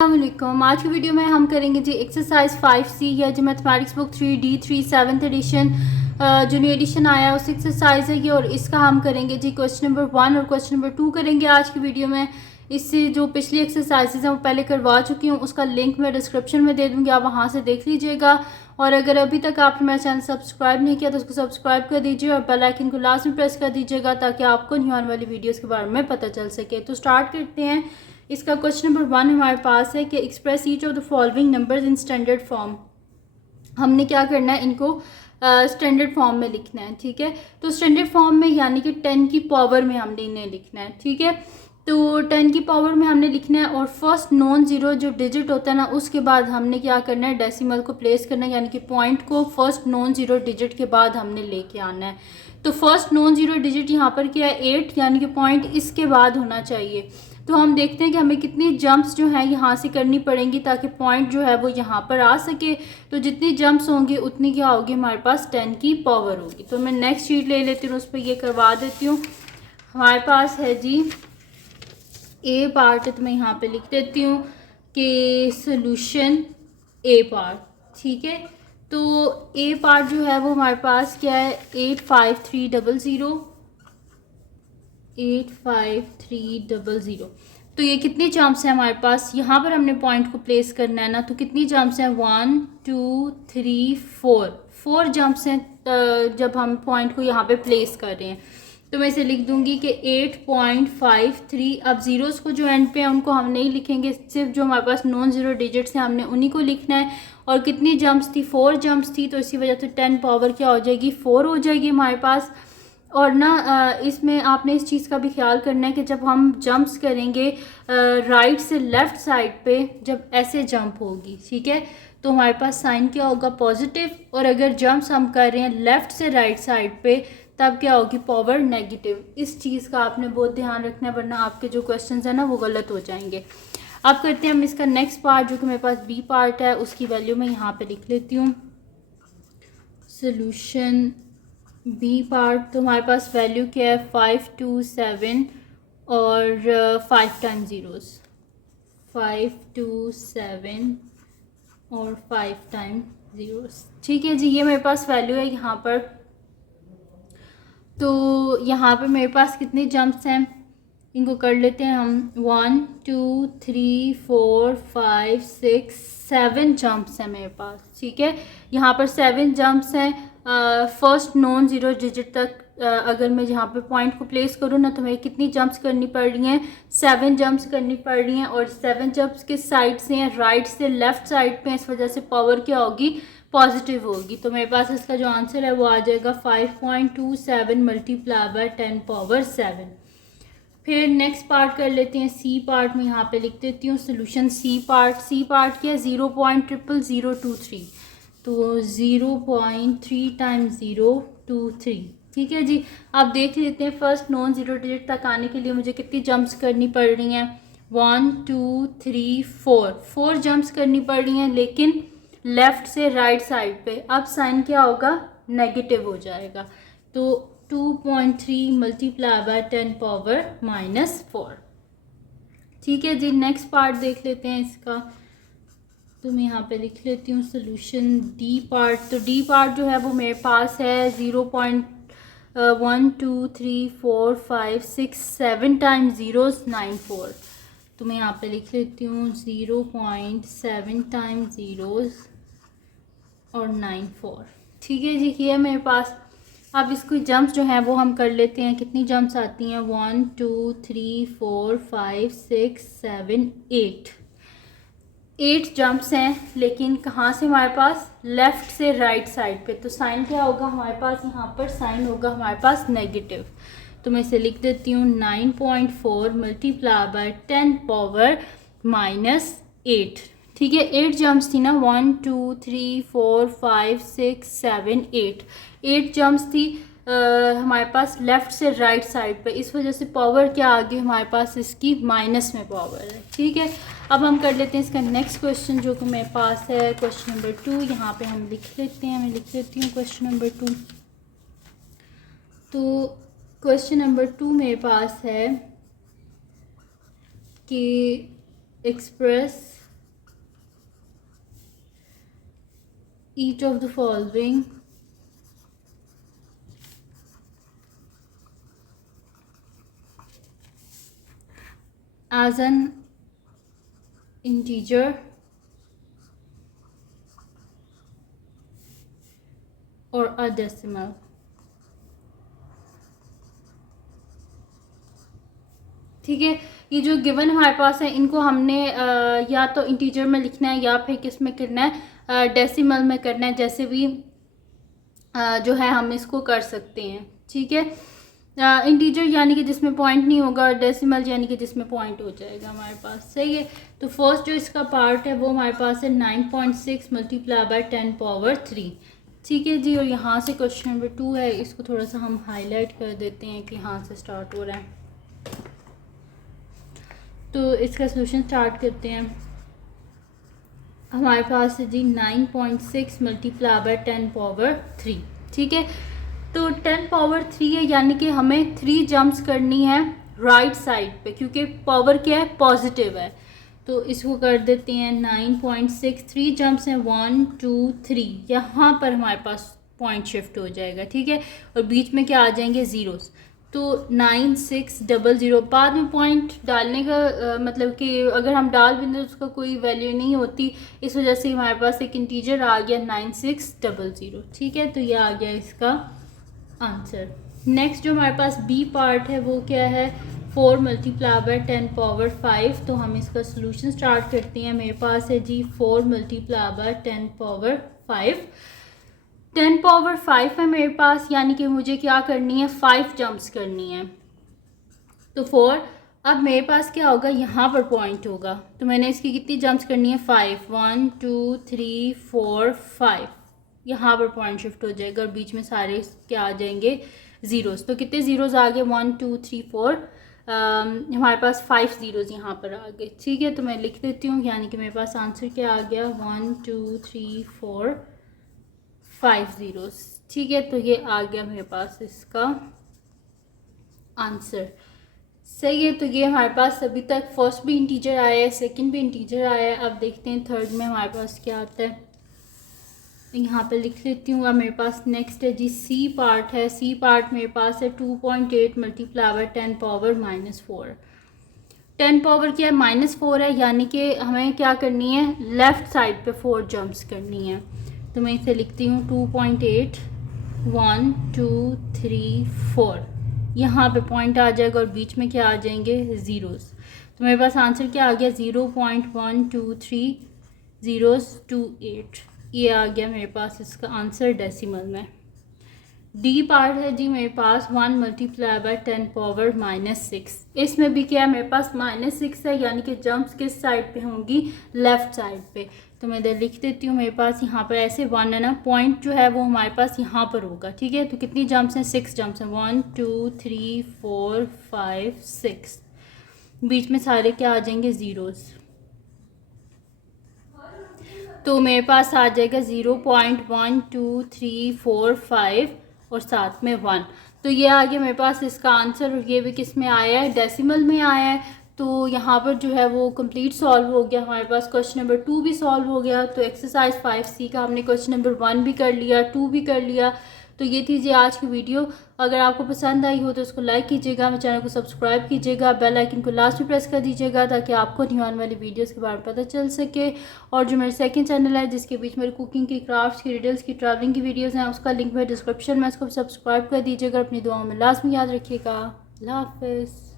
अस्सलामुअलैकुम। आज की वीडियो में हम करेंगे जी एक्सरसाइज 5C या जो mathematics book 3D3 7th edition जो न्यू एडिशन आया उस एक्सरसाइज है ये, और इसका हम करेंगे जी क्वेश्चन नंबर 1 और क्वेश्चन नंबर 2 करेंगे आज की वीडियो में। इससे जो पिछली एक्सरसाइजेज हैं वो पहले करवा चुकी हूँ, उसका लिंक मैं डिस्क्रिप्शन में दे दूँगी, आप वहाँ से देख लीजिएगा। और अगर अभी तक आपने मेरा चैनल सब्सक्राइब नहीं किया तो उसको सब्सक्राइब कर दीजिए और बेल आइकन को लास्ट में प्रेस कर दीजिएगा ताकि आपको न्यू आने वाली वीडियोज़ के बारे में पता चल सके। तो स्टार्ट करते हैं। इसका क्वेश्चन नंबर 1 हमारे पास है कि express each of the following numbers in standard form. हमने क्या करना है, इनको स्टैंडर्ड फॉर्म में लिखना है। ठीक है, तो स्टैंडर्ड फॉर्म में यानी कि 10 की पावर में हमने इन्हें लिखना है। ठीक है, तो 10 की पावर में हमने लिखना है और फर्स्ट नॉन ज़ीरो जो डिजिट होता है ना, उसके बाद हमने क्या करना है, डेसिमल को प्लेस करना है, यानी कि पॉइंट को फर्स्ट नॉन ज़ीरो डिजिट के बाद हमने लेके आना है। तो फर्स्ट नॉन ज़ीरो डिजिट यहाँ पर क्या है, 8, यानी कि पॉइंट इसके बाद होना चाहिए। तो हम देखते हैं कि हमें कितनी जंप्स जो हैं यहाँ से करनी पड़ेंगी ताकि पॉइंट जो है वो यहाँ पर आ सके। तो जितनी जंप्स होंगी उतनी क्या होगी, हमारे पास 10 की पावर होगी। तो मैं नेक्स्ट शीट ले लेती हूँ, उस पर ये करवा देती हूँ। हमारे पास है जी ए पार्ट, तो मैं यहाँ पे लिख देती हूँ कि सोल्यूशन ए पार्ट। ठीक है, तो ए पार्ट जो है वो हमारे पास क्या है, 85300 85300। तो ये कितनी जंप्स हैं हमारे पास, यहाँ पर हमने पॉइंट को प्लेस करना है ना, तो कितनी जंप्स हैं, 1 2 3 4 जंप्स हैं जब हम पॉइंट को यहाँ पे प्लेस कर रहे हैं। तो मैं इसे लिख दूंगी कि 8.53। अब ज़ीरोज़ को जो एंड पे हैं उनको हम नहीं लिखेंगे, सिर्फ जो हमारे पास नॉन ज़ीरो डिजिट्स हैं हमने उन्हीं को लिखना है। और कितनी जंप्स थी, 4 जंप्स थी, तो इसी वजह से 10 पावर क्या हो जाएगी, 4 हो जाएगी हमारे पास। और ना इसमें आपने इस चीज़ का भी ख्याल करना है कि जब हम जंप्स करेंगे राइट से लेफ़्ट साइड पे, जब ऐसे जंप होगी, ठीक है, तो हमारे पास साइन क्या होगा, पॉजिटिव। और अगर जंप्स हम कर रहे हैं लेफ़्ट से राइट साइड पे, तब क्या होगी, पावर नेगेटिव। इस चीज़ का आपने बहुत ध्यान रखना है, वरना आपके जो क्वेश्चंस हैं ना वो गलत हो जाएंगे। अब करते हैं हम इसका नेक्स्ट पार्ट, जो कि मेरे पास बी पार्ट है, उसकी वैल्यू मैं यहाँ पे लिख लेती हूँ, सोल्यूशन बी पार्ट। तो हमारे पास वैल्यू क्या है, 527 और 5 टाइम ज़ीरोज़, 527 और 5 टाइम ज़ीरोज़। ठीक है जी, ये मेरे पास वैल्यू है यहाँ पर। तो यहाँ पे मेरे पास कितने जंप्स हैं, इनको कर लेते हैं हम, 1 2 3 4 5 6 7 जंप्स हैं मेरे पास। ठीक है, यहाँ पर 7 जंप्स हैं फर्स्ट नॉन ज़ीरो डिजिट तक। अगर मैं यहाँ पे पॉइंट को प्लेस करूँ ना, तो हमें कितनी जंप्स करनी पड़ रही हैं, 7 जंप्स करनी पड़ रही हैं। और 7 जंप्स के साइड से हैं, राइट से लेफ़्ट साइड पे, इस वजह से पावर क्या होगी, पॉजिटिव होगी। तो मेरे पास इसका जो आंसर है वो आ जाएगा 5.27 मल्टीप्लाई बाय 10 पावर 7। फिर नेक्स्ट पार्ट कर लेते हैं, सी पार्ट में यहाँ पे लिख देती हूँ solution C part. C part क्या है, 0.00023। तो 0.3 टाइम्स 023। ठीक है जी, अब देख लेते हैं फर्स्ट नॉन ज़ीरो डिजिट तक आने के लिए मुझे कितनी जंप्स करनी पड़ रही हैं, 1 2 3 4 जंप्स करनी पड़ रही हैं, लेकिन लेफ़्ट से राइट साइड पे। अब साइन क्या होगा, नेगेटिव हो जाएगा। तो 2.3 मल्टीप्लाई बाय 10 पावर -4। ठीक है जी, नेक्स्ट पार्ट देख लेते हैं इसका। तो मैं यहाँ पे लिख लेती हूँ सोल्यूशन डी पार्ट। तो डी पार्ट जो है वो मेरे पास है 0.1 2 3 4 5 6 7 टाइम्स ज़ीरोज़ 94। तो मैं यहाँ पे लिख लेती हूँ 0.7 टाइम्स ज़ीरोज़ और 94। ठीक है जी, ये है मेरे पास। अब इसकी जंप्स जो हैं वो हम कर लेते हैं, कितनी जंप्स आती हैं, 1 2 3 4 5 6 7 8 जंप्स हैं, लेकिन कहाँ से, हमारे पास लेफ़्ट से राइट साइड पे। तो साइन क्या होगा हमारे पास, यहाँ पर साइन होगा हमारे पास नेगेटिव। तो मैं इसे लिख देती हूँ 9.4 मल्टीप्लाई बाय 10 पावर -8। ठीक है, 8 जंप्स थी ना, 1 2 3 4 5 6 7 8 जंप्स थी हमारे पास लेफ़्ट से राइट साइड पे। इस वजह से पावर क्या आ गई हमारे पास, इसकी माइनस में पावर है। ठीक है, अब हम कर लेते हैं इसका नेक्स्ट क्वेश्चन, जो कि मेरे पास है क्वेश्चन नंबर 2। यहाँ पे हम लिख लेते हैं, मैं लिख लेती हूँ क्वेश्चन नंबर 2। तो क्वेश्चन नंबर 2 मेरे पास है कि express each of the following as an integer or a decimal। ठीक है, ये जो गिवन हमारे पास है इनको हमने या तो इंटीजर में लिखना है या फिर किस में करना है, डेसिमल में करना है, जैसे भी जो है हम इसको कर सकते हैं। ठीक है, इंटीजर यानी कि जिसमें पॉइंट नहीं होगा और डेसिमल यानी कि जिसमें पॉइंट हो जाएगा हमारे पास। सही है, तो फर्स्ट जो इसका पार्ट है वो हमारे पास है 9.6 मल्टीप्लाई बाय 10 पावर 3। ठीक है जी, और यहाँ से क्वेश्चन नंबर 2 है, इसको थोड़ा सा हम हाईलाइट कर देते हैं कि यहाँ से स्टार्ट हो रहा है। तो इसका सोल्यूशन स्टार्ट करते हैं। हमारे पास है जी 9.6 मल्टीप्लाई बाय 10 पावर 3। ठीक है, तो 10 पावर 3 है यानी कि हमें 3 जंप्स करनी है राइट साइड पे, क्योंकि पावर क्या है, पॉजिटिव है। तो इसको कर देते हैं 9.6, 3 जंप्स हैं 1 2 3, यहाँ पर हमारे पास पॉइंट शिफ्ट हो जाएगा। ठीक है, और बीच में क्या आ जाएंगे, ज़ीरोस। तो 9600, बाद में पॉइंट डालने का मतलब कि अगर हम डाल भी तो उसका कोई वैल्यू नहीं होती, इस वजह से हमारे पास एक इंटीजर आ गया 9600। ठीक है, तो ये आ गया इसका आंसर। नेक्स्ट जो हमारे पास बी पार्ट है वो क्या है, 4 मल्टीप्लाई बाय 10 पावर 5। तो हम इसका सोल्यूशन स्टार्ट करते हैं। मेरे पास है जी 4 मल्टीप्लाई बाय 10 पावर 5। 10 पावर 5 है मेरे पास, यानी कि मुझे क्या करनी है, 5 जंप्स करनी है। तो 4, अब मेरे पास क्या होगा, यहाँ पर पॉइंट होगा, तो मैंने इसकी कितनी जंप्स करनी है, 5, 1 2 3 4 5, यहाँ पर पॉइंट शिफ्ट हो जाएगा और बीच में सारे क्या आ जाएंगे, ज़ीरोज़। तो कितने ज़ीरोज़ आ गए, 1 2 3 4, हमारे पास 5 ज़ीरोज़ यहाँ पर आ गए। ठीक है, तो मैं लिख देती हूँ, यानी कि मेरे पास आंसर क्या आ गया, 1 2 3 4 5 ज़ीरोज़। ठीक है, तो ये आ गया मेरे पास इसका आंसर। सही है, तो ये हमारे पास अभी तक फर्स्ट भी इंटीजर आया है, सेकंड भी इंटीजर आया है। अब देखते हैं थर्ड में हमारे पास क्या आता है, यहाँ पे लिख लेती हूँ। अब मेरे पास नेक्स्ट है जी सी पार्ट है। सी पार्ट मेरे पास है 2.8 मल्टीप्लाई बाय 10 पावर -4। 10 पावर क्या है, -4 है, यानी कि हमें क्या करनी है, लेफ़्ट साइड पे 4 जंप्स करनी है। तो मैं इसे लिखती हूँ 2.8 1 2 3 4, यहाँ पे पॉइंट आ जाएगा और बीच में क्या आ जाएंगे, ज़ीरोज़। तो मेरे पास आंसर क्या आ गया, 0.123 028, ये आ गया मेरे पास इसका आंसर डेसिमल में। डी पार्ट है जी मेरे पास 1 मल्टीप्लाई बाय 10 पावर -6। इसमें भी क्या है, मेरे पास -6 है, यानी कि जंप्स किस साइड पे होंगी, लेफ़्ट साइड पे। तो मैं इधर लिख देती हूँ, मेरे पास यहाँ पर ऐसे 1 है ना, पॉइंट जो है वो हमारे पास यहाँ पर होगा। ठीक है, तो कितनी जंप्स हैं, 6 जंप्स हैं, 1 2 3 4 5 6, बीच में सारे क्या आ जाएंगे, ज़ीरोज़। तो मेरे पास आ जाएगा 0.1234 और साथ में 1। तो ये आ गया मेरे पास इसका आंसर, और ये भी किस में आया है, डेसिमल में आया है। तो यहाँ पर जो है वो कंप्लीट सॉल्व हो गया हमारे पास। क्वेश्चन नंबर 2 भी सॉल्व हो गया। तो एक्सरसाइज 5C का हमने क्वेश्चन नंबर 1 भी कर लिया, 2 भी कर लिया। तो ये थी जी आज की वीडियो। अगर आपको पसंद आई हो तो उसको लाइक कीजिएगा, मेरे चैनल को सब्सक्राइब कीजिएगा, बेल आइकन को लास्ट में प्रेस कर दीजिएगा ताकि आपको न्यू आने वाली वीडियोस के बारे में पता चल सके। और जो मेरे सेकंड चैनल है जिसके बीच मेरे कुकिंग की, क्राफ्ट्स की, रिडल्स की, ट्रैवलिंग की वीडियोस हैं, उसका लिंक है डिस्क्रिप्शन में, उसको सब्सक्राइब कर दीजिएगा। अपनी दुआओं में लाजमी याद रखिएगा। अल्लाह हाफिज़।